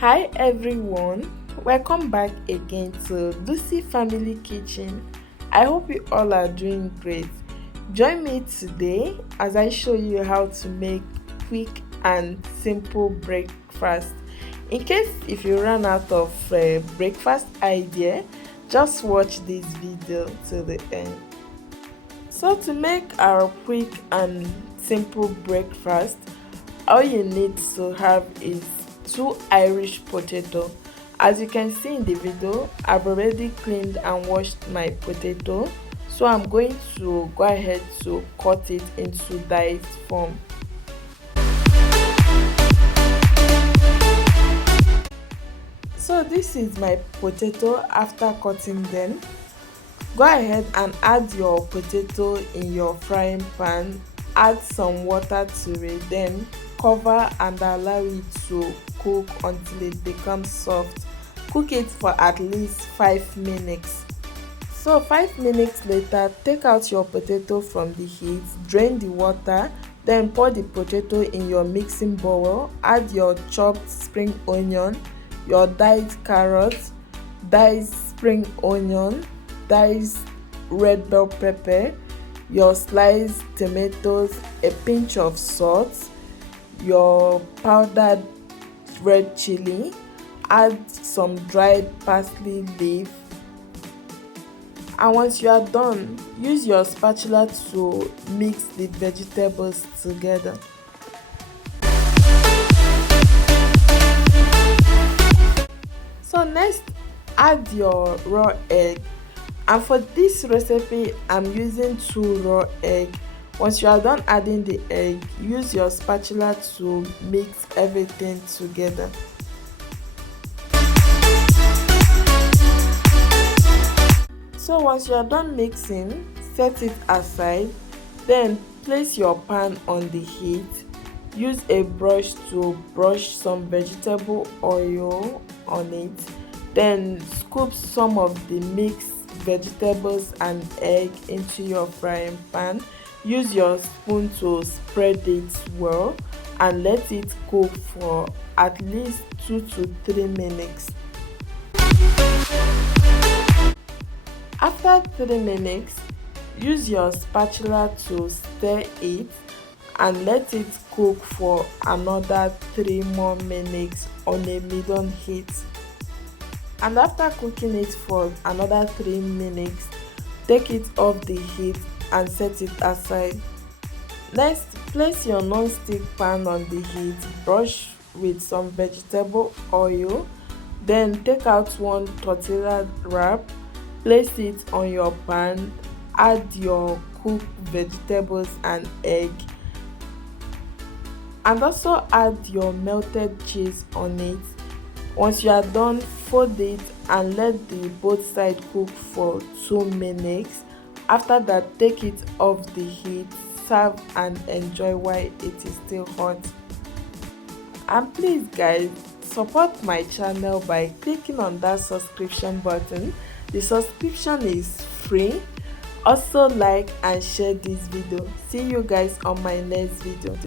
Hi everyone, welcome back again to Lucy Family Kitchen. I hope you all are doing great. Join me today as I show you how to make quick and simple breakfast. In case if you run out of breakfast idea, just watch this video to the end. So to make our quick and simple breakfast, all you need to have is two Irish potato. As you can see in the video, I've already cleaned and washed my potato, so I'm going to go ahead to cut it into diced form. So this is my potato after cutting them. Go ahead and add your potato in your frying pan, add some water to it, then cover and allow it to cook until it becomes soft. Cook it for at least 5 minutes. So 5 minutes later, take out your potato from the heat, drain the water, then pour the potato in your mixing bowl, add your chopped spring onion, your diced carrots, diced spring onion, diced red bell pepper, your sliced tomatoes, a pinch of salt, your powdered red chili, add some dried parsley leaf, and once you are done, use your spatula to mix the vegetables together. So next, add your raw egg, and for this recipe I'm using 2 raw egg. Once you are done adding the egg, use your spatula to mix everything together. So once you are done mixing, set it aside, then place your pan on the heat. Use a brush to brush some vegetable oil on it, then scoop some of the mixed vegetables and egg into your frying pan. Use your spoon to spread it well and let it cook for at least 2 to 3 minutes. After 3 minutes, use your spatula to stir it and let it cook for another 3 more minutes on a medium heat. And after cooking it for another 3 minutes, take it off the heat and set it aside. Next, place your non-stick pan on the heat, brush with some vegetable oil, then take out one tortilla wrap, place it on your pan, add your cooked vegetables and egg, and also add your melted cheese on it. Once you are done, fold it and let the both sides cook for 2 minutes. After that, take it off the heat, serve and enjoy while it is still hot. And please guys, support my channel by clicking on that subscription button. The subscription is free. Also like and share this video. See you guys on my next video.